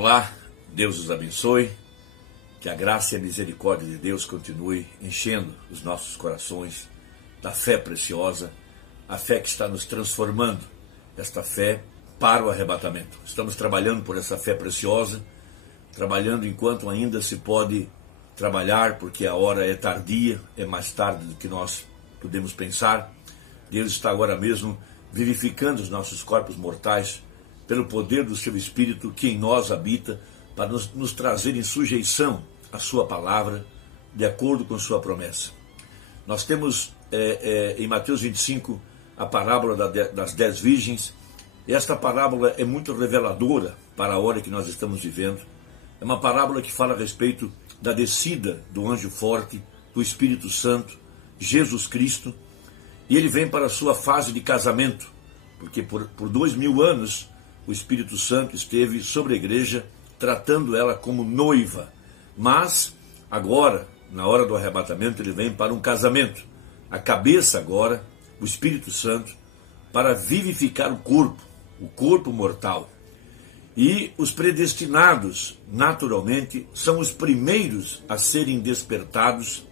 Olá, Deus os abençoe, que a graça e a misericórdia de Deus continue enchendo os nossos corações da fé preciosa, a fé que está nos transformando, esta fé para o arrebatamento. Estamos trabalhando por essa fé preciosa, trabalhando enquanto ainda se pode trabalhar, porque a hora é tardia, é mais tarde do que nós podemos pensar. Deus está agora mesmo vivificando os nossos corpos mortais pelo poder do seu Espírito que em nós habita, para nos trazer em sujeição à sua palavra, de acordo com sua promessa. Nós temos em Mateus 25 a parábola das 10 virgens. Esta parábola é muito reveladora para a hora que nós estamos vivendo. É uma parábola que fala a respeito da descida do anjo forte, do Espírito Santo, Jesus Cristo, e ele vem para a sua fase de casamento, porque por 2000 anos o Espírito Santo esteve sobre a igreja, tratando ela como noiva. Mas agora, na hora do arrebatamento, ele vem para um casamento. A cabeça agora, o Espírito Santo, para vivificar o corpo mortal. E os predestinados, naturalmente, são os primeiros a serem despertados,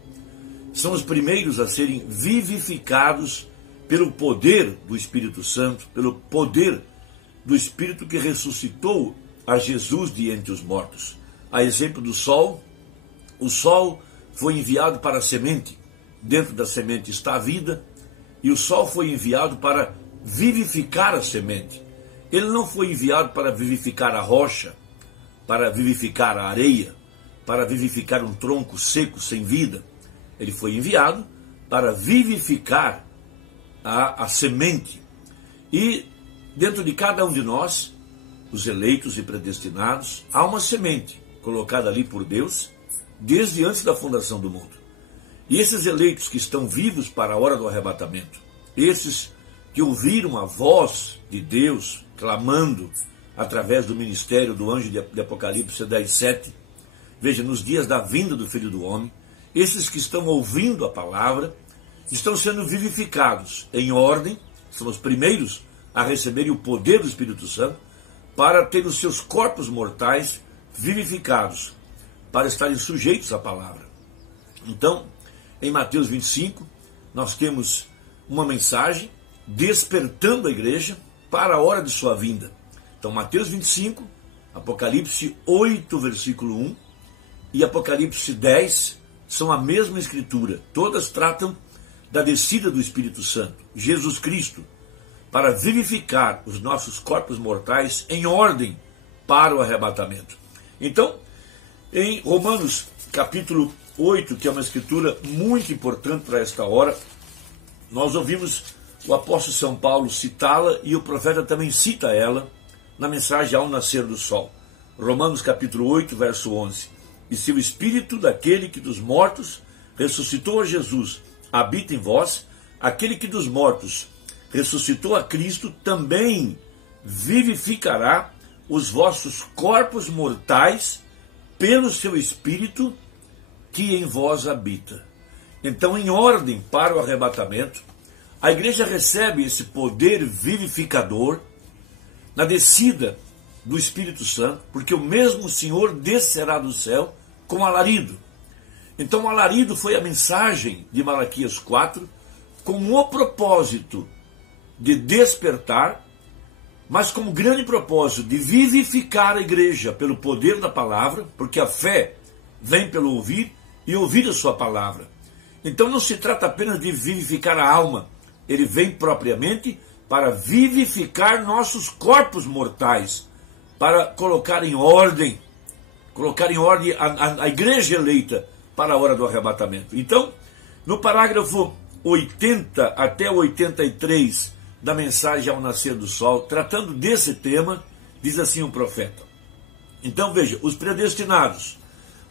são os primeiros a serem vivificados pelo poder do Espírito Santo, pelo poder do Espírito que ressuscitou a Jesus de entre os mortos. A exemplo do sol, o sol foi enviado para a semente, dentro da semente está a vida, e o sol foi enviado para vivificar a semente. Ele não foi enviado para vivificar a rocha, para vivificar a areia, para vivificar um tronco seco sem vida. Ele foi enviado para vivificar a semente. E dentro de cada um de nós, os eleitos e predestinados, há uma semente colocada ali por Deus desde antes da fundação do mundo. E esses eleitos que estão vivos para a hora do arrebatamento, esses que ouviram a voz de Deus clamando através do ministério do anjo de Apocalipse 10:7, veja, nos dias da vinda do Filho do Homem, esses que estão ouvindo a palavra estão sendo vivificados em ordem, são os primeiros a receberem o poder do Espírito Santo, para ter os seus corpos mortais vivificados, para estarem sujeitos à palavra. Então, em Mateus 25, nós temos uma mensagem despertando a igreja para a hora de sua vinda. Então, Mateus 25, Apocalipse 8, versículo 1 e Apocalipse 10 são a mesma escritura. Todas tratam da descida do Espírito Santo, Jesus Cristo, para vivificar os nossos corpos mortais em ordem para o arrebatamento. Então, em Romanos capítulo 8, que é uma escritura muito importante para esta hora, nós ouvimos o apóstolo São Paulo citá-la e o profeta também cita ela na mensagem ao nascer do sol. Romanos capítulo 8, verso 11. E se o Espírito daquele que dos mortos ressuscitou a Jesus habita em vós, aquele que dos mortos ressuscitou a Cristo também vivificará os vossos corpos mortais pelo seu Espírito que em vós habita. Então, em ordem para o arrebatamento, a igreja recebe esse poder vivificador na descida do Espírito Santo, porque o mesmo Senhor descerá do céu com alarido. Então, o alarido foi a mensagem de Malaquias 4, com o propósito de despertar, mas com o grande propósito de vivificar a igreja pelo poder da palavra, porque a fé vem pelo ouvir e ouvir a sua palavra. Então não se trata apenas de vivificar a alma, ele vem propriamente para vivificar nossos corpos mortais, para colocar em ordem a igreja eleita para a hora do arrebatamento. Então, no parágrafo 80 até 83 da mensagem ao nascer do sol, tratando desse tema, diz assim o profeta. Então veja, os predestinados,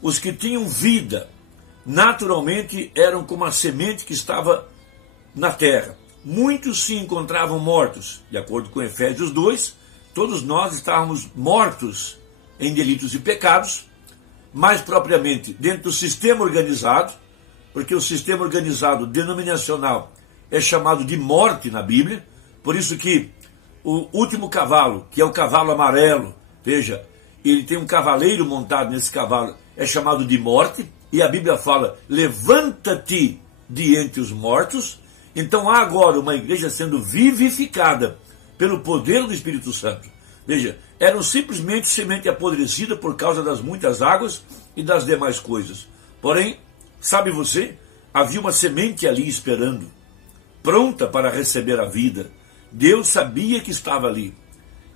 os que tinham vida, naturalmente eram como a semente que estava na terra. Muitos se encontravam mortos, de acordo com Efésios 2, todos nós estávamos mortos em delitos e pecados, mais propriamente dentro do sistema organizado, porque o sistema organizado denominacional é chamado de morte na Bíblia. Por isso que o último cavalo, que é o cavalo amarelo, veja, ele tem um cavaleiro montado nesse cavalo, é chamado de morte, e a Bíblia fala, levanta-te de entre os mortos. Então há agora uma igreja sendo vivificada pelo poder do Espírito Santo. Veja, eram simplesmente semente apodrecida por causa das muitas águas e das demais coisas. Porém, sabe você, havia uma semente ali esperando, pronta para receber a vida. Deus sabia que estava ali.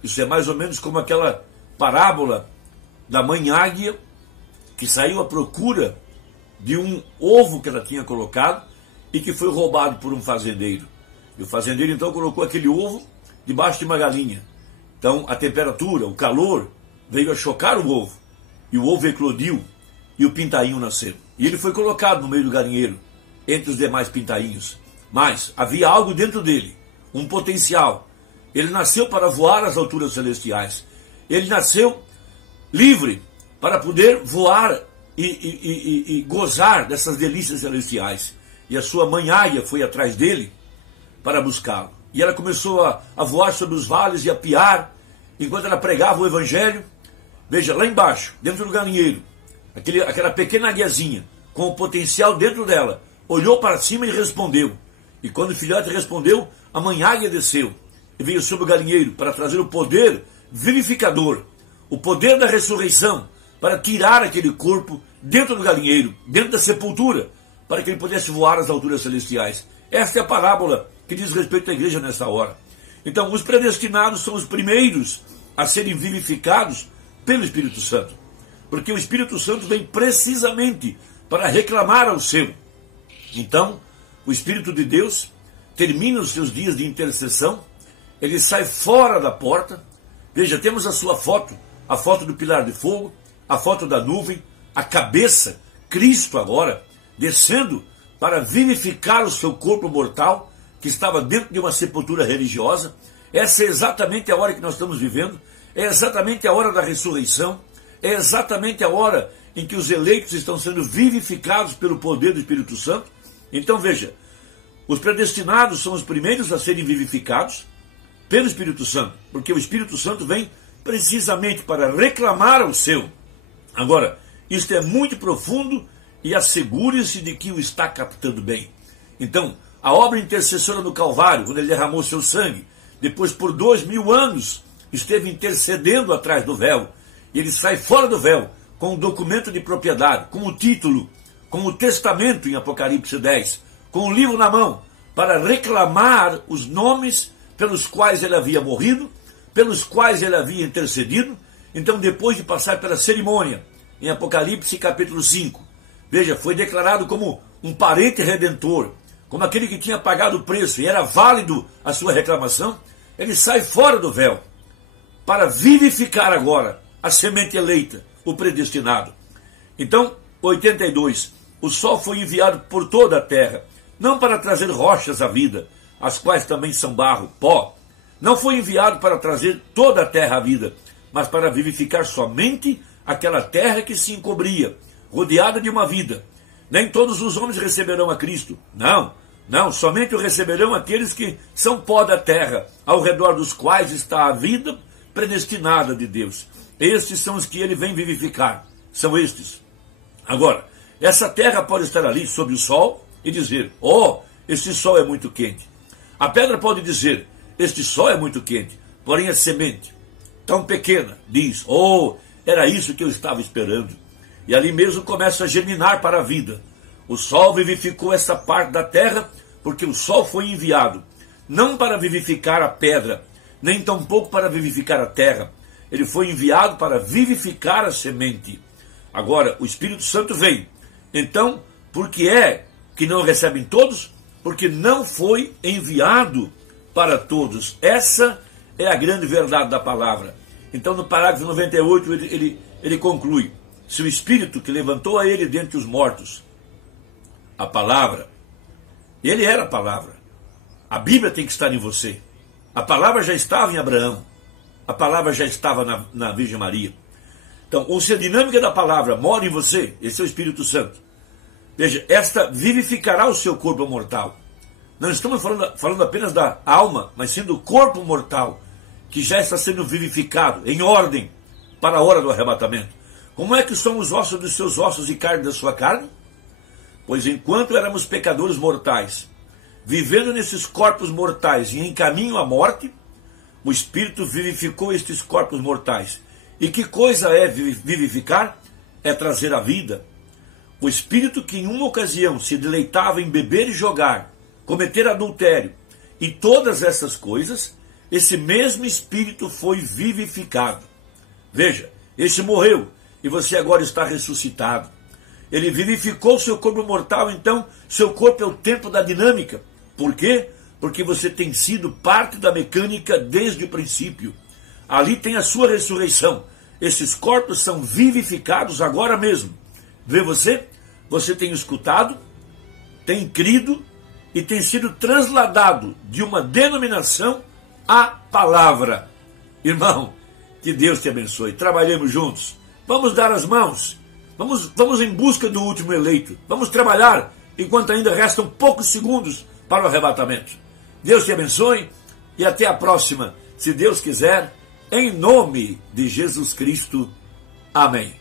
Isso é mais ou menos como aquela parábola da mãe águia que saiu à procura de um ovo que ela tinha colocado e que foi roubado por um fazendeiro. E o fazendeiro então colocou aquele ovo debaixo de uma galinha. Então a temperatura, o calor veio a chocar o ovo. E o ovo eclodiu e o pintainho nasceu. E ele foi colocado no meio do galinheiro, entre os demais pintainhos. Mas havia algo dentro dele, um potencial. Ele nasceu para voar às alturas celestiais. Ele nasceu livre para poder voar e gozar dessas delícias celestiais. E a sua mãe águia foi atrás dele para buscá-lo. E ela começou a voar sobre os vales e a piar, enquanto ela pregava o evangelho. Veja, lá embaixo, dentro do galinheiro, aquela pequena águiazinha, com o potencial dentro dela, olhou para cima e respondeu. E quando o filhote respondeu, a mãe águia desceu e veio sobre o galinheiro para trazer o poder vivificador, o poder da ressurreição, para tirar aquele corpo dentro do galinheiro, dentro da sepultura, para que ele pudesse voar às alturas celestiais. Esta é a parábola que diz respeito à igreja nessa hora. Então, os predestinados são os primeiros a serem vivificados pelo Espírito Santo, porque o Espírito Santo vem precisamente para reclamar ao seu. Então, o Espírito de Deus termina os seus dias de intercessão, ele sai fora da porta. Veja, temos a sua foto, a foto do pilar de fogo, a foto da nuvem, a cabeça, Cristo agora, descendo para vivificar o seu corpo mortal, que estava dentro de uma sepultura religiosa. Essa é exatamente a hora que nós estamos vivendo, é exatamente a hora da ressurreição, é exatamente a hora em que os eleitos estão sendo vivificados pelo poder do Espírito Santo. Então veja, os predestinados são os primeiros a serem vivificados pelo Espírito Santo, porque o Espírito Santo vem precisamente para reclamar ao seu. Agora, isto é muito profundo e assegure-se de que o está captando bem. Então, a obra intercessora do Calvário, quando ele derramou seu sangue, depois por 2000 anos esteve intercedendo atrás do véu, e ele sai fora do véu com o documento de propriedade, com o título, com o testamento em Apocalipse 10, com o livro na mão, para reclamar os nomes pelos quais ele havia morrido, pelos quais ele havia intercedido. Então, depois de passar pela cerimônia, em Apocalipse capítulo 5, veja, foi declarado como um parente redentor, como aquele que tinha pagado o preço, e era válido a sua reclamação. Ele sai fora do véu, para vivificar agora a semente eleita, o predestinado. Então, 82, o sol foi enviado por toda a terra, não para trazer rochas à vida, as quais também são barro, pó. Não foi enviado para trazer toda a terra à vida, mas para vivificar somente aquela terra que se encobria, rodeada de uma vida. Nem todos os homens receberão a Cristo. Não, somente o receberão aqueles que são pó da terra, ao redor dos quais está a vida predestinada de Deus. Estes são os que ele vem vivificar. São estes. Agora, essa terra pode estar ali sob o sol e dizer, oh, este sol é muito quente. A pedra pode dizer, este sol é muito quente, porém a semente, tão pequena, diz, oh, era isso que eu estava esperando. E ali mesmo começa a germinar para a vida. O sol vivificou essa parte da terra, porque o sol foi enviado, não para vivificar a pedra, nem tampouco para vivificar a terra. Ele foi enviado para vivificar a semente. Agora, o Espírito Santo vem. Então, por que é que não recebem todos? Porque não foi enviado para todos. Essa é a grande verdade da palavra. Então, no parágrafo 98, ele conclui, se o Espírito que levantou a ele dentre os mortos, a palavra, ele era a palavra. A Bíblia tem que estar em você. A palavra já estava em Abraão. A palavra já estava na Virgem Maria. Então, ou se a dinâmica da palavra mora em você, esse é o Espírito Santo. Veja, esta vivificará o seu corpo mortal. Não estamos falando apenas da alma, mas sim do corpo mortal, que já está sendo vivificado, em ordem, para a hora do arrebatamento. Como é que somos ossos dos seus ossos e carne da sua carne? Pois enquanto éramos pecadores mortais, vivendo nesses corpos mortais e em caminho à morte, o Espírito vivificou estes corpos mortais. E que coisa é vivificar? É trazer a vida. O Espírito que em uma ocasião se deleitava em beber e jogar, cometer adultério e todas essas coisas, esse mesmo Espírito foi vivificado. Veja, esse morreu e você agora está ressuscitado. Ele vivificou seu corpo mortal, então seu corpo é o templo da dinâmica. Por quê? Porque você tem sido parte da mecânica desde o princípio. Ali tem a sua ressurreição. Esses corpos são vivificados agora mesmo. Vê você? Você tem escutado, tem crido e tem sido trasladado de uma denominação à palavra. Irmão, que Deus te abençoe. Trabalhemos juntos. Vamos dar as mãos. Vamos em busca do último eleito. Vamos trabalhar enquanto ainda restam poucos segundos para o arrebatamento. Deus te abençoe e até a próxima, se Deus quiser, em nome de Jesus Cristo. Amém.